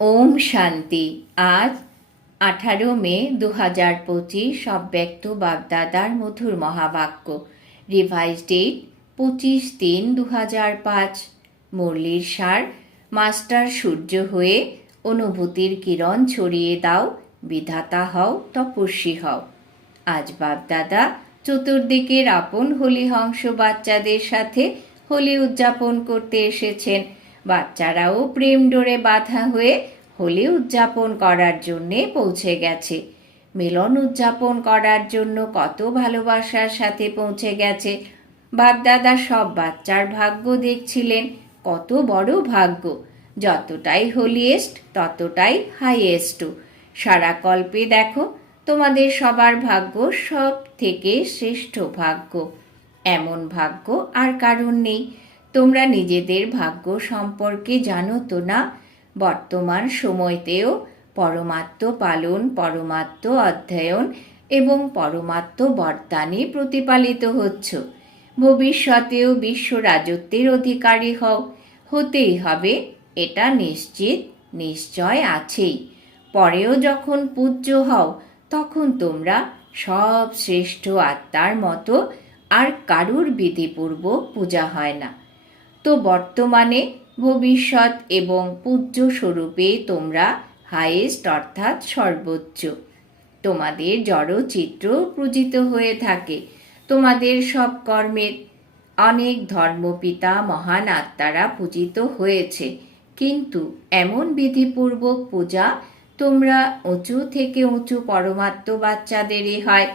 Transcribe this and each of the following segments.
ওম শান্তি। আজ আঠারো মে দু হাজার পঁচিশ অব্যক্ত বাগদাদার মধুর মহাবাক্য। রিভাইজ ডেট পঁচিশ তিন দু হাজার পাঁচ। মুরলির সার, মাস্টার সূর্য হয়ে অনুভূতির কিরণ ছড়িয়ে দাও, বিধাতা হও, তপস্বী হও। আজ বাপদাদা চতুর্দিকের আপন হোলি হংস বাচ্চাদের সাথে হোলি উদযাপন করতে এসেছেন। বাচ্চারাও প্রেম ডোরে বাঁধা হয়ে হোলি উদযাপন করার জন্যে পৌঁছে গেছে। মিলন উদযাপন করার জন্য কত ভালোবাসার সাথে পৌঁছে গেছে। বাপদাদা সব বাচ্চার ভাগ্য দেখছিলেন, কত বড় ভাগ্য। যতটাই হোলিয়েস্ট, ততটাই হাইয়েস্টও। সারা কল্পে দেখো, তোমাদের সবার ভাগ্য সব থেকে শ্রেষ্ঠ ভাগ্য। এমন ভাগ্য আর কারণ নেই। তোমরা নিজেদের ভাগ্য সম্পর্কে জানো তো না? বর্তমান সময়তেও পরমাত্ম পালন, পরমাত্ম অধ্যয়ন এবং পরমাত্ম বর্তানে প্রতিপালিত হচ্ছ। ভবিষ্যতেও বিশ্ব রাজত্বের অধিকারী হও। হতেই হবে, এটা নিশ্চিত, নিশ্চয় আছেই। পরেও যখন পূজ্য হও, তখন তোমরা সব শ্রেষ্ঠ আত্মার মতো আর কারুর বিধিপূর্বক পূজা হয় না। তো বর্তমানে, ভবিষ্যৎ এবং পূজ্য স্বরূপে তোমরা হাইয়েস্ট অর্থাৎ সর্বোচ্চ। তোমাদের জড় চিত্র পূজিত হয়ে থাকে। তোমাদের সব কর্মের অনেক ধর্মপিতা মহান আত্মারা পূজিত হয়েছে। কিন্তু এমন বিধিপূর্বক পূজা তোমরা উঁচু থেকে উঁচু পরমাত্ম বাচ্চাদেরই হয়।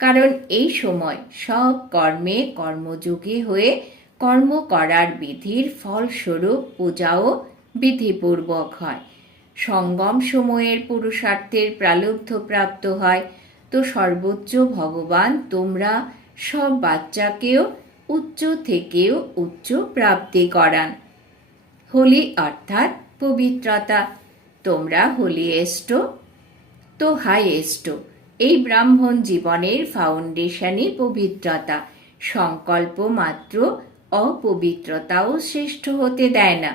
কারণ এই সময় সব কর্মে কর্মযোগী হয়ে কর্ম করার বিধির ফলস্বরূপ পূজাও বিধিপূর্বক হয়। সঙ্গম সময়ের পুরুষার্থের প্রালব্ধ প্রাপ্ত হয়। তো সর্বোচ্চ ভগবান, তোমরা সব বাচ্চাকেও উচ্চ থেকেও উচ্চ প্রাপ্তি করান। হোলি অর্থাৎ পবিত্রতা। তোমরা হোলি হোলিয়েস্ট তো হাই হাইয়েস্ট এই ব্রাহ্মণ জীবনের ফাউন্ডেশনই পবিত্রতা। সংকল্প মাত্র অপবিত্রতাও শ্রেষ্ঠ হতে দেয় না।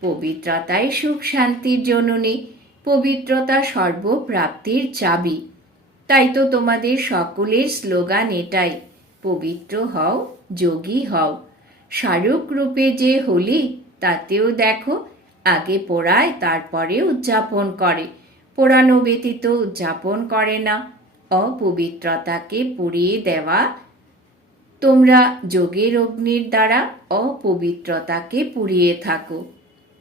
পবিত্রতাই সুখ শান্তির জননী, পবিত্রতা সর্বপ্রাপ্তির চাবি। তাই তো তোমাদের সকলের স্লোগান এটাই, পবিত্র হও, যোগী হও। স্মারক রূপে যে হোলি, তাতেও দেখো, আগে পোড়ায়, তারপরে উদযাপন করে। পোড়ানো ব্যতীত উদযাপন করে না। অপবিত্রতাকে পুড়িয়ে দেওয়া তোমরা যোগের অগ্নির দ্বারা অপবিত্রতাকে পুড়িয়ে থাকো।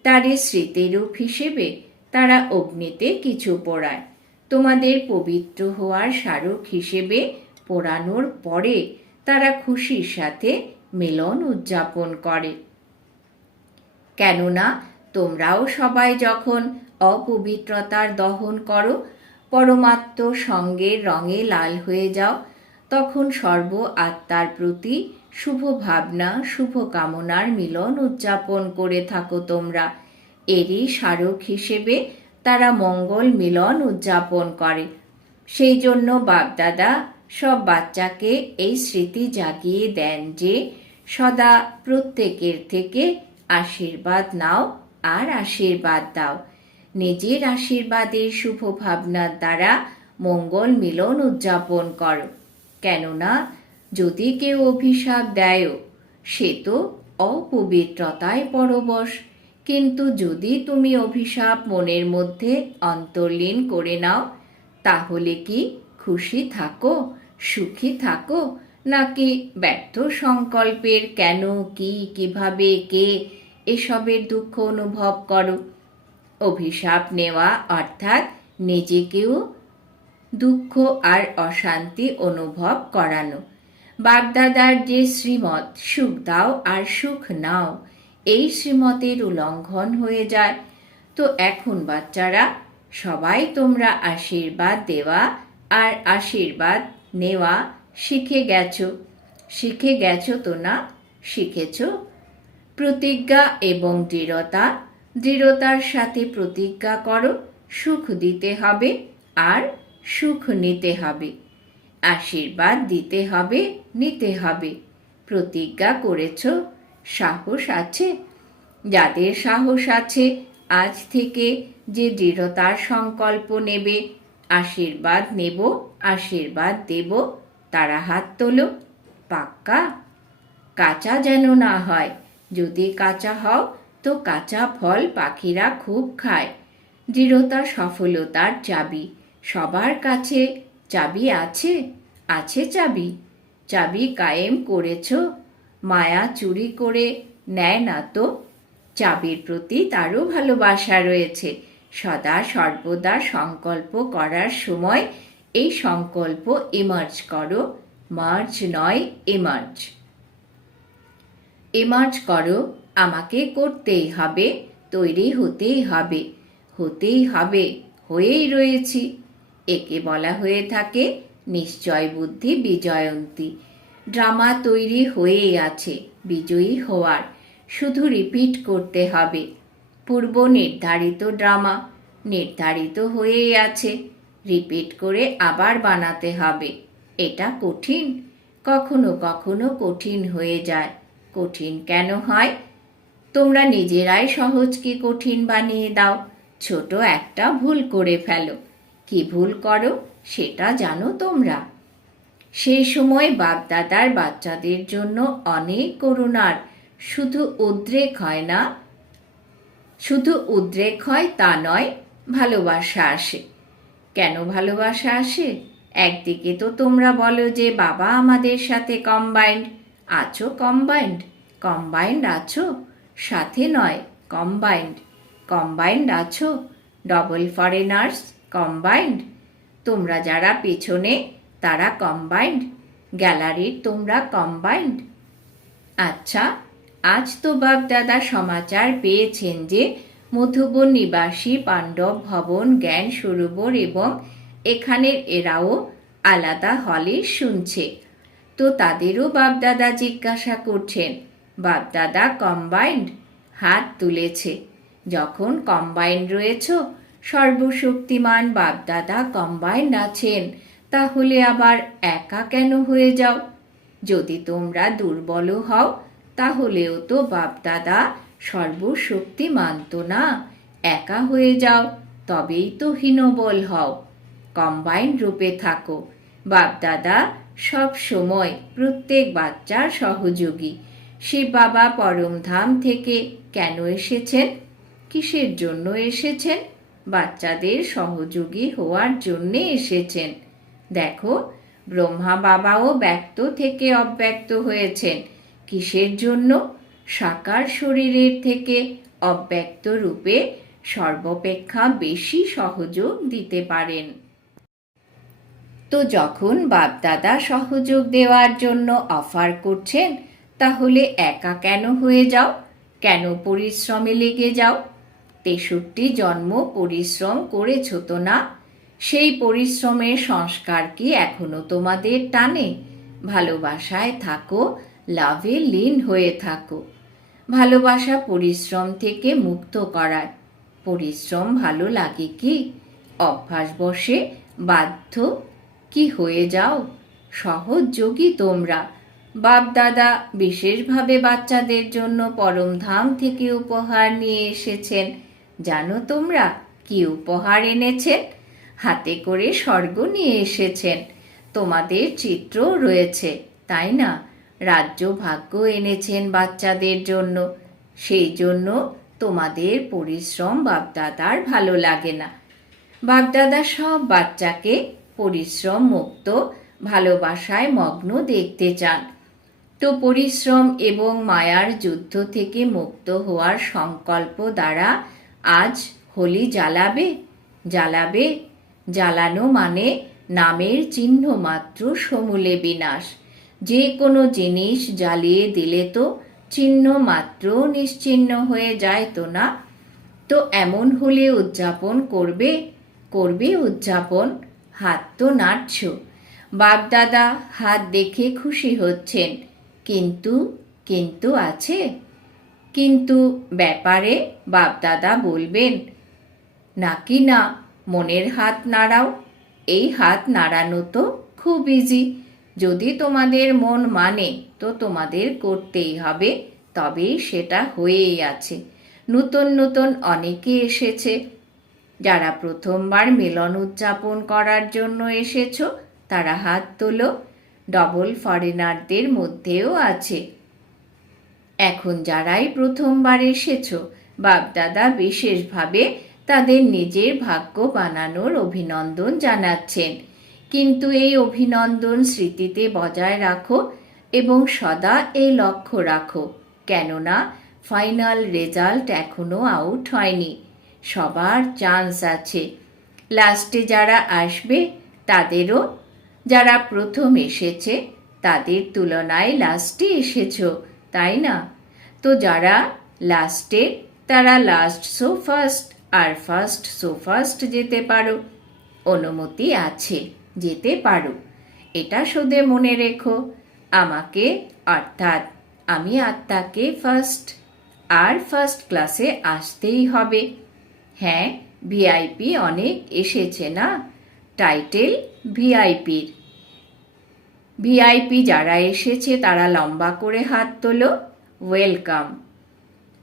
তারে স্মৃতিরূপ হিসেবে তারা অগ্নিতে কিছু পোড়ায়। তোমাদের পবিত্র হওয়ার স্মারক হিসেবে পোড়ানোর পরে তারা খুশির সাথে মিলন উদযাপন করে। কেননা তোমরাও সবাই যখন অপবিত্রতার দহন করো পরমাত্ম সঙ্গে রঙে লাল হয়ে যাও তখন সর্ব আত্মার প্রতি শুভ ভাবনা শুভ কামনার মিলন উদযাপন করে থাকো তোমরা। এরই স্মারক হিসেবে তারা মঙ্গল মিলন উদযাপন করে। সেই জন্য বাগদাদা সব বাচ্চাকে এই স্মৃতি জাগিয়ে দেন যে, সদা প্রত্যেকের থেকে আশীর্বাদ নাও আর আশীর্বাদ দাও। নিজের আশীর্বাদের শুভ ভাবনার দ্বারা মঙ্গল মিলন উদযাপন করো। কেননা যদি কেউ অভিশাপ দেয়ও, সে তো অপবিত্রতায় পরবশ। কিন্তু যদি তুমি অভিশাপ মনের মধ্যে অন্তর্লীন করে নাও, তাহলে কি খুশি থাকো, সুখী থাকো, নাকি ব্যর্থ সংকল্পের কেন, কি, কীভাবে, কে এসবের দুঃখ অনুভব করো? অভিশাপ নেওয়া অর্থাৎ নিজেকেও দুঃখ আর অশান্তি অনুভব করানো। বাগদাদার যে শ্রীমত সুখ দাও আর সুখ নাও, এই শ্রীমতের উল্লঙ্ঘন হয়ে যায়। তো এখন বাচ্চারা, সবাই তোমরা আশীর্বাদ দেওয়া আর আশীর্বাদ নেওয়া শিখে গেছো। শিখে গেছো তো না? শিখেছ? প্রতিজ্ঞা এবং দৃঢ়তা, দৃঢ়তার সাথে প্রতিজ্ঞা করো, সুখ দিতে হবে আর সুখ নিতে হবে। আশীর্বাদ দিতে হবে, নিতে হবে। প্রতিজ্ঞা করেছ, সাহস আছে। যাদের সাহস আছে, আজ থেকে যে দৃঢ়তার সংকল্প নেবে, আশীর্বাদ নেব, আশীর্বাদ দেব, তারা হাত তোলো, পাক্কা। কাঁচা যেন না হয়, যদি কাঁচা হও, তো কাঁচা ফল পাখিরা খুব খায়। দৃঢ়তা সফলতার চাবি। সবার কাছে চাবি আছে আছে চাবি। চাবি কায়েম করেছ, মায়া চুরি করে নেয় না তো। চাবির প্রতি তারও ভালোবাসা রয়েছে। সদা সর্বদা সংকল্প করার সময় এই সংকল্প ইমার্জ করো মার্চ নয় ইমার্জ এমার্জ করো, আমাকে করতেই হবে, তৈরি হতেই হবে। হতেই হবে, হয়েই রয়েছি। একে বলা হয়ে থাকে নিশ্চয় বুদ্ধি বিজয়ন্তী। ড্রামা তৈরি হয়েই আছে, বিজয়ী হওয়ার। শুধু রিপিট করতে হবে। পূর্ব নির্ধারিত ড্রামা নির্ধারিত হয়েই আছে, রিপিট করে আবার বানাতে হবে। এটা কঠিন। কখনো কখনো কঠিন হয়ে যায়। কঠিন কেন হয়? তোমরা নিজেরাই সহজকে কঠিন বানিয়ে দাও? ছোট একটা ভুল করে ফেলো। কি ভুল করো সেটা জানো তোমরা। সেই সময় বাপদাদার বাচ্চাদের জন্য অনেক করুণার। শুধু উদ্রেক হয় না, শুধু উদ্রেক হয় তা নয়, ভালোবাসা আসে। কেন ভালোবাসা আসে? একদিকে তো তোমরা বলো যে বাবা আমাদের সাথে কম্বাইন্ড আছো কম্বাইন্ড কম্বাইন্ড আছো? সাথে নয় কম্বাইন্ড কম্বাইন্ড আছো? ডবল ফরেনার্স কম্বাইন্ড তোমরা যারা পেছনে, তারা কম্বাইন্ড গ্যালারির তোমরা কম্বাইন্ড আচ্ছা আজ তো বাপ দাদা সমাচার পেয়েছেন যে, মধুবন নিবাসী পাণ্ডব ভবন জ্ঞান সরোবর এবং এখানের এরাও আলাদা হলে শুনছে। তো তাদেরও বাপদাদা জিজ্ঞাসা করছেন বাপদাদা কম্বাইন্ড হাত তুলেছে। যখন কম্বাইন্ড রয়েছ সর্বশক্তিমান বাপদাদা কম্বাইন্ড আছেন, তাহলে আবার একা কেন হয়ে যাও? যদি তোমরা দুর্বল হও, তাহলেও তো বাপদাদা সর্বশক্তিমান তো না, একা হয়ে যাও, তবেই তো হীনবল হও। কম্বাইন রূপে থাকো। বাপদাদা সব সময় প্রত্যেক বাচ্চার সহযোগী। শিব বাবা পরমধাম থেকে কেন এসেছেন? কিসের জন্য এসেছেন? বাচ্চাদের সহযোগী হওয়ার জন্যে এসেছেন। দেখো, ব্রহ্মা বাবাও ব্যক্ত থেকে অব্যক্ত হয়েছেন। কিসের জন্য? সাকার শরীরের থেকে অব্যক্ত রূপে সর্বাপেক্ষা বেশি সহযোগ দিতে পারেন। তো যখন বাপদাদা সহযোগ দেওয়ার জন্য অফার করছেন, তাহলে একা কেন হয়ে যাও? কেন পরিশ্রমে লেগে যাও? তেষট্টি জন্ম পরিশ্রম করেছ তো না? সেই পরিশ্রমের সংস্কার কি এখনও তোমাদের টানে? ভালোবাসায় থাকো, লাভে লীন হয়ে থাকো। ভালোবাসা পরিশ্রম থেকে মুক্ত করায় পরিশ্রম ভালো লাগে কি? অভ্যাস বসে বাধ্য কি হয়ে যাও? সহযোগী তোমরা। বাপদাদা বিশেষভাবে বাচ্চাদের জন্য পরমধাম থেকে উপহার নিয়ে এসেছেন। জানো তোমরা, কি উপহার এনেছেন? হাতে করে স্বর্গ নিয়ে এসেছেন। তোমাদের চিত্রও রয়েছে, তাই না? রাজ্য ভাগ্য এনেছেন বাচ্চাদের জন্য। সেই জন্য তোমাদের পরিশ্রম বাপদাদার ভালো লাগে না। বাপদাদা সব বাচ্চাকে পরিশ্রম মুক্ত, ভালোবাসায় মগ্ন দেখতে চান। তো পরিশ্রম এবং মায়ার যুদ্ধ থেকে মুক্ত হওয়ার সংকল্প দ্বারা আজ হোলি জ্বালাবে জ্বালাবে, জ্বালানো মানে নামের চিহ্ন মাত্র সমূলে বিনাশ। যে কোনো জিনিস জ্বালিয়ে দিলে তো চিহ্ন মাত্র নিশ্চিহ্ন হয়ে যায় তো না? তো এমন হলে উদযাপন করবে করবে উদযাপন, হাত তো নাড়ছ। বাপদাদা হাত দেখে খুশি হচ্ছেন। কিন্তু কিন্তু আছে? কিন্তু ব্যাপারে বাপদাদা বলবেন, নাকি না, মনের হাত নাড়াও, এই হাত নাড়ানো তো খুব ইজি যদি তোমাদের মন মানে তো তোমাদের করতেই হবে, তবেই সেটা হয়েই আছে। নতুন নতুন অনেকে এসেছে। যারা প্রথমবার মিলন উদযাপন করার জন্য এসেছ, তারা হাত তোলো। ডবল ফরেনারদের মধ্যেও আছে। এখন যারাই প্রথমবার এসেছ বাপদাদা বিশেষভাবে তাদের নিজের ভাগ্য বানানোর অভিনন্দন জানাচ্ছেন। কিন্তু এই অভিনন্দন স্মৃতিতে বজায় রাখো এবং সদা এই লক্ষ্য রাখো, কেননা ফাইনাল রেজাল্ট এখনও আউট হয়নি। সবার চান্স আছে। লাস্টে যারা আসবে, তাদেরও। যারা প্রথম এসেছে, তাদের তুলনায় লাস্টে এসেছ। তাই না? তো যারা লাস্টে, তারা লাস্ট সো ফার্স্ট, আর ফার্স্ট সো ফার্স্ট যেতে পারো। অনুমতি আছে, যেতে পারো। এটা শুধু মনে রেখো। আমাকে, অর্থাৎ আমি আত্মাকে ফার্স্ট, আর ফার্স্ট ক্লাসে আসতেই হবে। হ্যাঁ ভিআইপি অনেক এসেছে না? টাইটেল ভিআইপির। ভিআইপি যারা এসেছে, তারা লম্বা করে হাত তোলো। ওয়েলকাম।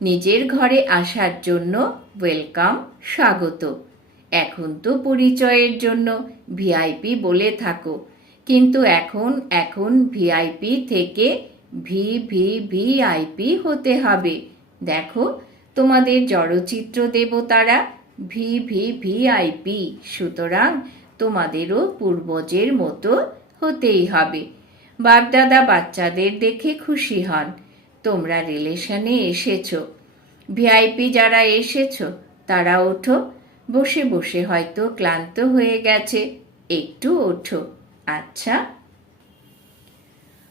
নিজের ঘরে আসার জন্য ওয়েলকাম, স্বাগত। এখন তো পরিচয়ের জন্য ভিআইপি বলে থাকো। কিন্তু এখন এখন ভিআইপি থেকে ভি ভি ভিআইপি হতে হবে। দেখো, তোমাদের জড়চিত্র দেবতারা ভি ভি ভিআইপি সুতরাং তোমাদেরও পূর্বজের মতো হতেই হবে। বাপদাদা বাচ্চাদের দেখে খুশি হন। তোমরা রিলেশনে এসেছ। ভিআইপি যারা এসেছ, তারা ওঠো। বসে বসে হয়তো ক্লান্ত হয়ে গেছে। একটু ওঠো। আচ্ছা।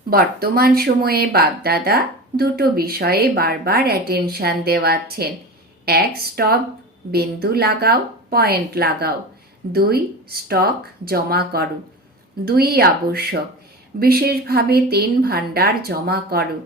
বর্তমান সময়ে বাপদাদা দুটো বিষয়ে বারবার অ্যাটেনশান দেওয়াচ্ছেন। এক স্টপ বিন্দু লাগাও পয়েন্ট লাগাও। দুই স্টক জমা করো। দুই আবশ্যক। বিশেষভাবে তিন ভাণ্ডার জমা করো।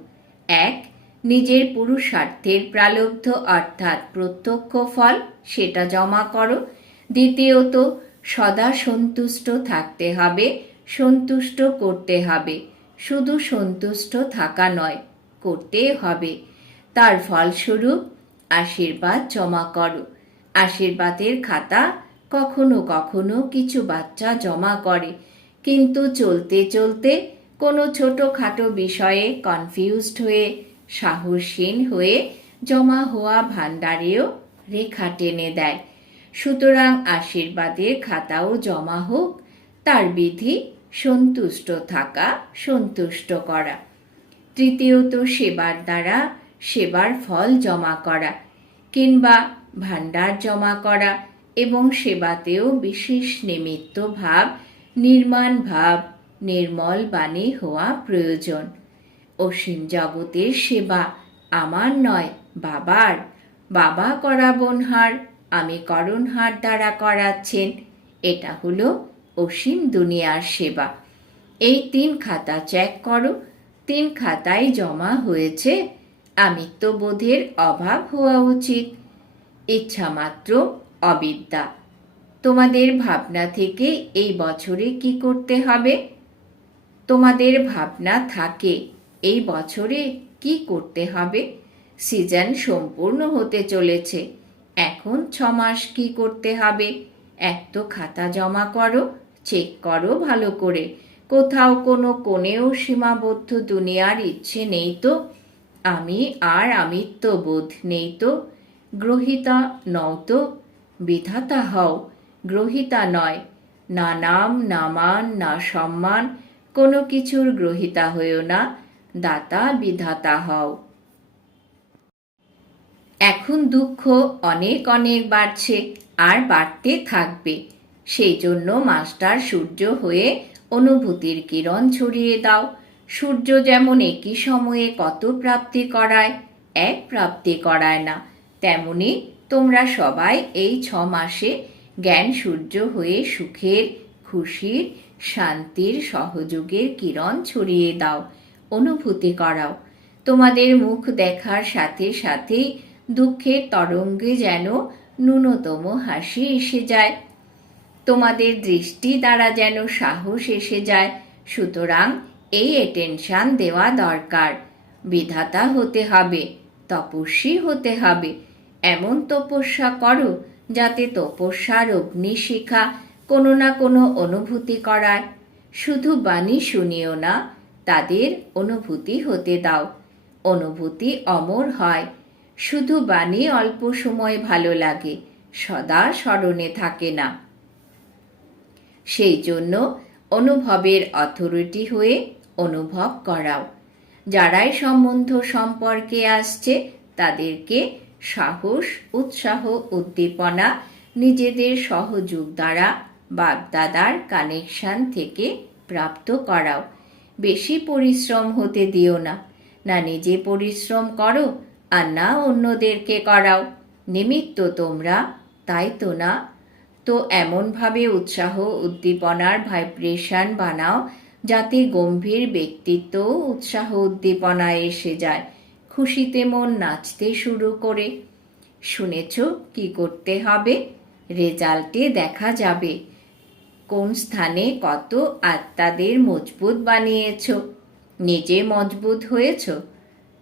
এক, নিজের পুরুষার্থের প্রালব্ধ অর্থাৎ প্রত্যক্ষ ফল, সেটা জমা করো। দ্বিতীয়ত, সদা সন্তুষ্ট থাকতে হবে, সন্তুষ্ট করতে হবে। শুধু সন্তুষ্ট থাকা নয়, করতে হবে। তার ফলস্বরূপ আশীর্বাদ জমা করো। আশীর্বাদের খাতা কখনো কখনো কিছু বাচ্চা জমা করে। কিন্তু চলতে চলতে কোনো ছোটোখাটো বিষয়ে কনফিউজড হয়ে সাহসীন হয়ে জমা হওয়া ভাণ্ডারেও রেখা টেনে দেয়। সুতরাং আশীর্বাদের খাতাও জমা হোক, তার বিধি সন্তুষ্ট থাকা, সন্তুষ্ট করা। তৃতীয়ত, সেবার দ্বারা সেবার ফল জমা করা কিংবা ভাণ্ডার জমা করা এবং সেবাতেও বিশেষ নিমিত্ত ভাব নির্মাণ ভাব, নির্মল বাণী হওয়া প্রয়োজন। অসীম জগতের সেবা আমার নয়, বাবার। বাবা করাবনহার আমি করণহার দ্বারা করাচ্ছেন। এটা হলো অসীম দুনিয়ার সেবা। এই তিন খাতা চেক করো, তিন খাতায় জমা হয়েছে। আমিত্ববোধের অভাব হওয়া উচিত। ইচ্ছা মাত্র অবিদ্যা। তোমাদের ভাবনা থেকে এই বছরে কি করতে হবে? তোমাদের ভাবনা থাকে, এই বছরে কি করতে হবে? সিজন সম্পূর্ণ হতে চলেছে, এখন ছ মাস কি করতে হবে? এক তো খাতা জমা করো, চেক করো ভালো করে, কোথাও কোনো কোণেও সীমাবদ্ধ দুনিয়ার ইচ্ছে নেই তো, আমি আর আমিত্ব বোধ নেই তো, গ্রহিতা নও তো, বিধাতা হও গ্রহিতা নয়। না নাম, না মান, না সম্মান, কোনো কিছুর গ্রহিতা হইও না। দাতা, বিধাতা হও। এখন দুঃখ অনেক অনেক বাড়ছে, আর বাড়তে থাকবে। সেই জন্য মাস্টার সূর্য হয়ে অনুভূতির কিরণ ছড়িয়ে দাও। সূর্য যেমন একই সময়ে কত প্রাপ্তি করায়, এক প্রাপ্তি করায় না, তেমনি তোমরা সবাই এই ছ মাসে জ্ঞান সূর্য হয়ে সুখের, খুশির, শান্তির, সহযোগের কিরণ ছড়িয়ে দাও, অনুভূতি করাও। তোমাদের মুখ দেখার সাথে সাথেই দুঃখের তরঙ্গে যেন ন্যূনতম হাসি এসে যায়। তোমাদের দৃষ্টি দ্বারা যেন সাহস এসে যায়। সুতরাং এই অ্যাটেনশান দেওয়া দরকার। বিধাতা হতে হবে, তপস্বী হতে হবে। এমন তপস্যা করো যাতে তপস্যার অগ্নিশিখা কোনো না কোনো অনুভূতি করায়। শুধু বাণী শুনিও না, তাদের অনুভূতি হতে দাও। অনুভূতি অমর হয়। শুধু বাণী অল্প সময় ভালো লাগে, সদা স্মরণে থাকে না। সেই জন্য অনুভবের অথরিটি হয়ে অনুভব করাও। যারাই সম্বন্ধ সম্পর্কে আসছে, তাদেরকে সাহস, উৎসাহ, উদ্দীপনা, নিজেদের সহযোগ দ্বারা বাগদাদার কানেকশন থেকে প্রাপ্ত করাও। বেশি পরিশ্রম হতে দিও না। না নিজে পরিশ্রম করো, আর না অন্যদেরকে করাও। নিমিত্ত তোমরা, তাই তো না? তো এমনভাবে উৎসাহ, উদ্দীপনার ভাইব্রেশন বানাও যাতে গম্ভীর ব্যক্তিত্ব উৎসাহ, উদ্দীপনায় এসে যায়। খুশিতে মন নাচতে শুরু করে। শুনেছ কি করতে হবে? রেজাল্টে দেখা যাবে। কোন স্থানে কত আত্মাদের মজবুত বানিয়েছ? নিজে মজবুত হয়েছ?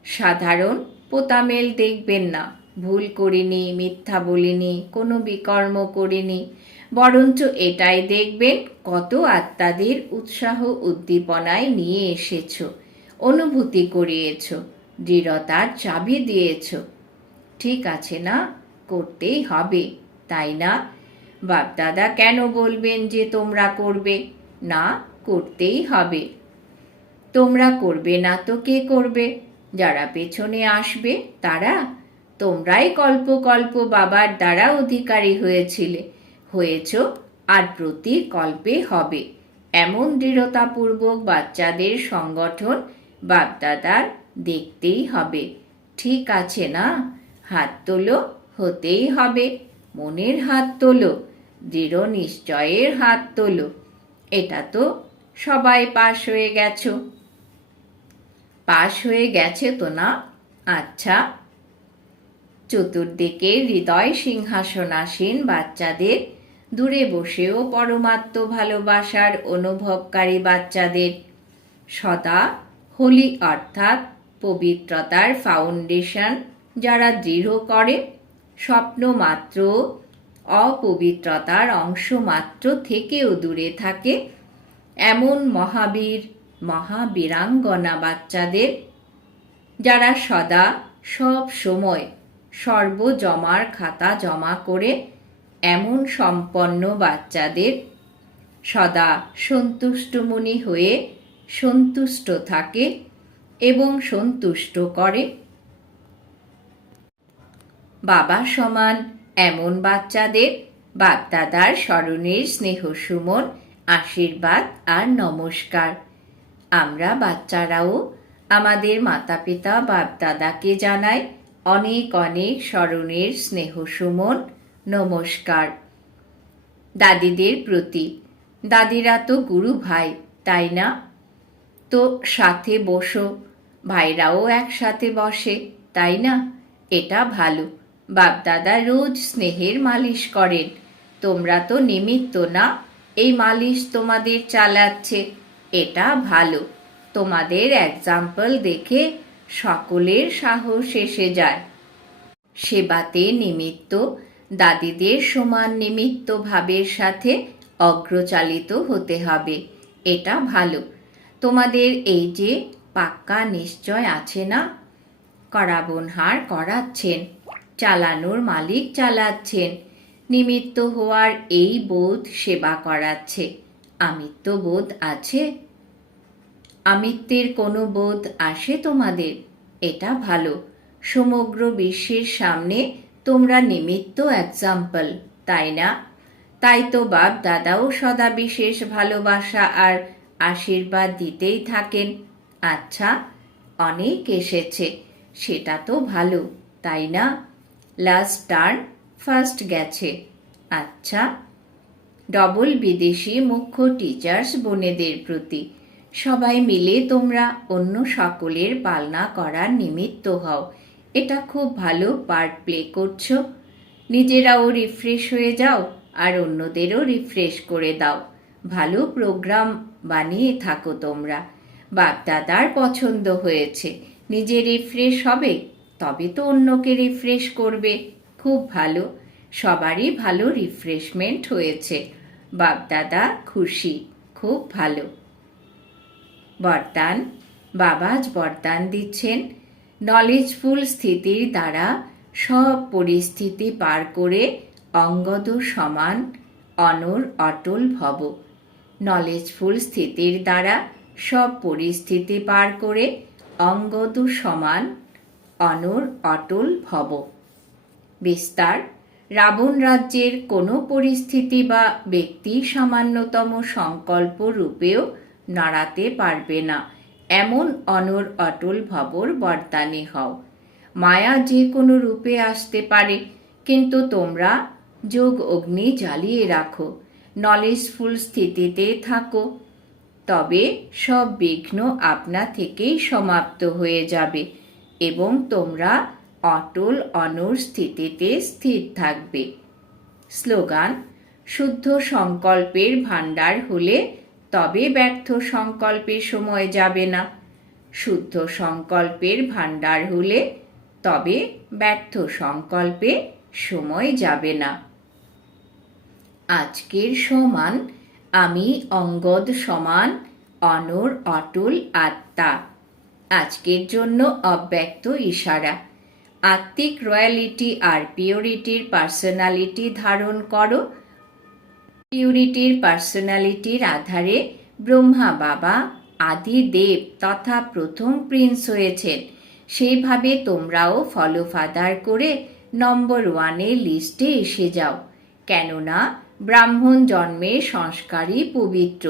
সাধারণ পোতামেল দেখবেন না। ভুল করিনি, মিথ্যা বলিনি, কোনো বিকর্ম করিনি। বরঞ্চ এটাই দেখবেন কত আত্মাদের উৎসাহ উদ্দীপনায় নিয়ে এসেছ, অনুভূতি করিয়েছ। দৃঢ়তার চাবি দিয়েছ। ঠিক আছে না? করতেই হবে, তাই না? বাপদাদা কেন বলবেন যে তোমরা করবে? না, করতেই হবে। তোমরা করবে না তো কে করবে? যারা পেছনে আসবে, তারা? তোমরাই কল্প কল্প বাবার দ্বারা অধিকারী হয়েছিলে। হয়েছ, আর প্রতি কল্পে হবে। এমন দৃঢ়তাপূর্বক বাচ্চাদের সংগঠন বাপদাদার দেখতেই হবে। ঠিক আছে না? হাত তোলো, হতেই হবে। মনের হাত তোলো, দৃঢ় নিশ্চয়ের হাত তোলো। এটা তো সবাই পাশ হয়ে গেছো। পাশ হয়ে গেছে তো না? আচ্ছা। চতুর্দিকে হৃদয় সিংহাসনাসীন বাচ্চাদের, দূরে বসেও পরমাত্ম ভালোবাসার অনুভবকারী বাচ্চাদের। সদা হোলি অর্থাৎ পবিত্রতার ফাউন্ডেশন যারা দৃঢ় করে, স্বপ্ন মাত্র, অপবিত্রতার অংশ মাত্র থেকেও দূরে থাকে। এমন মহাবীর, মহাবীরাঙ্গনা বাচ্চাদের যারা সদা সব সময় সর্বজমার খাতা জমা করে, এমন সম্পন্ন বাচ্চাদের সদা সন্তুষ্টমণি হয়ে সন্তুষ্ট থাকে। এবং সন্তুষ্ট করে। বাবা সমান এমন বাচ্চাদের, বাপদাদার স্মরণের স্নেহ সুমন, আশীর্বাদ আর নমস্কার। আমরা বাচ্চারাও আমাদের মাতা পিতা বাপদাদাকে জানাই অনেক অনেক স্মরণের স্নেহ সুমন, নমস্কার। দাদিদের প্রতি, দাদিরা তো গুরু ভাই, তাই না? তো সাথে বসো। ভাইরাও একসাথে বসে, তাই না? এটা ভালো। বাপদাদা রোজ স্নেহের মালিশ করেন। তোমরা তো নিমিত্ত না, এই মালিশ তোমাদের চালাচ্ছে। এটা ভালো। তোমাদের এক্সাম্পল দেখে সকলের সাহস এসে যায়। সেবাতে নিমিত্ত, দাদিদের সমান নিমিত্ত ভাবের সাথে অগ্রচালিত হতে হবে। এটা ভালো। তোমাদের এই যে পাক্কা নিশ্চয় আছে না? করাবনহার করাচ্ছেন, চালানোর মালিক চালাচ্ছেন, নিমিত্ত হওয়ার এই বোধ সেবা করাচ্ছে, আমিত্ব বোধ আছে। আমিত্বের কোনো বোধ আসে তোমাদের? এটা ভালো। সমগ্র বিশ্বের সামনে তোমরা নিমিত্ত এক্সাম্পল তাই না? তাই তো বাপ দাদাও সদা বিশেষ ভালোবাসা আর আশীর্বাদ দিতেই থাকেন। আচ্ছা অনেক এসেছে, সেটা তো ভালো, তাই না? লাস্ট টার্ন ফার্স্ট গেছে। আচ্ছা ডবল বিদেশি মুখ্য টিচার্স বোনেদের প্রতি। সবাই মিলে তোমরা অন্য সকলের পালনা করার নিমিত্ত হও। এটা খুব ভালো পার্ট প্লে করছ। নিজেরাও রিফ্রেশ হয়ে যাও আর অন্যদেরও রিফ্রেশ করে দাও। ভালো প্রোগ্রাম বানিয়ে থাকো তোমরা। বাপদাদার পছন্দ হয়েছে। নিজে রিফ্রেশ হবে, তবে তো অন্যকে রিফ্রেশ করবে। খুব ভালো, সবারই ভালো রিফ্রেশমেন্ট হয়েছে। বাপদাদা খুশি, খুব ভালো। বরদান বাবাজ বরদান দিচ্ছেন। নলেজফুল স্থিতির দ্বারা সব পরিস্থিতি পার করে অঙ্গদ সমান অনর অটল ভব। নলেজফুল স্থিতির দ্বারা সব পরিস্থিতি পার করে অঙ্গদ সমান অনর অটল ভব। বিস্তার, রাবণ রাজ্যের কোনো পরিস্থিতি বা ব্যক্তি সামান্যতম সংকল্প রূপেও নাড়াতে পারবে না। এমন অনর অটল ভবর বরদানে হও। মায়া যে কোনো রূপে আসতে পারে, কিন্তু তোমরা যোগ অগ্নি জ্বালিয়ে রাখো। নলেজফুল স্থিতিতে থাকো। তবে সব বিঘ্ন আপনা থেকেই সমাপ্ত হয়ে যাবে এবং তোমরা অটল অনর স্থিতিতে স্থির থাকবে। স্লোগান, শুদ্ধ সংকল্পের ভাণ্ডার হলে তবে ব্যর্থ সংকল্পের সময় যাবে না। শুদ্ধ সংকল্পের ভাণ্ডার হলে তবে ব্যর্থ সংকল্পে সময় যাবে না। আজকের সমান আমি অঙ্গদ সমান অনর, অটল, আত্মা। আজকের জন্য অব্যক্ত ইশারা। আত্মিক রয়্যালিটি আর পিওরিটির পার্সোনালিটি ধারণ করো। পিউরিটির পার্সোনালিটির আধারে ব্রহ্মা, বাবা, আদি, দেব তথা প্রথম প্রিন্স হয়েছেন। সেইভাবে তোমরাও ফলো ফাদার করে নম্বর ওয়ানের লিস্টে এসে যাও। কেননা ব্রাহ্মণ জন্মের সংস্কারই পবিত্র।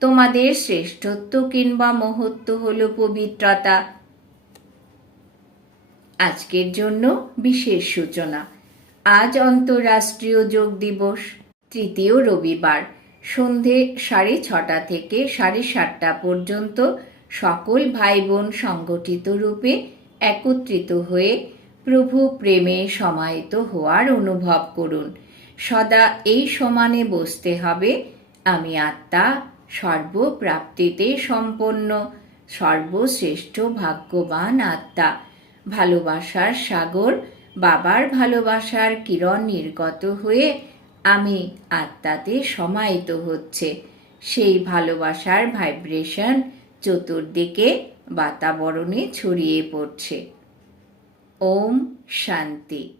তোমাদের শ্রেষ্ঠত্ব কিংবা মহত্ব হল পবিত্রতা। আজকের জন্য বিশেষ সূচনা। আজ অন্তর্রাষ্ট্রীয় যোগ দিবস, তৃতীয় রবিবার, সন্ধে সাড়ে ছটা থেকে সাড়ে সাতটা পর্যন্ত সকল ভাই বোন সংগঠিত রূপে একত্রিত হয়ে প্রভু প্রেমে সমাহিত হওয়ার অনুভব করুন। সদা এই সমানে বসতে হবে। আমি আত্মা, সর্বপ্রাপ্তিতে সম্পন্ন, সর্বশ্রেষ্ঠ ভাগ্যবান আত্মা। ভালোবাসার সাগর, বাবার ভালোবাসার কিরণ নির্গত হয়ে আমি আত্মাতে সমাহিত হচ্ছে। সেই ভালোবাসার ভাইব্রেশন চতুর্দিকে বাতাবরণে ছড়িয়ে পড়ছে। ওম শান্তি।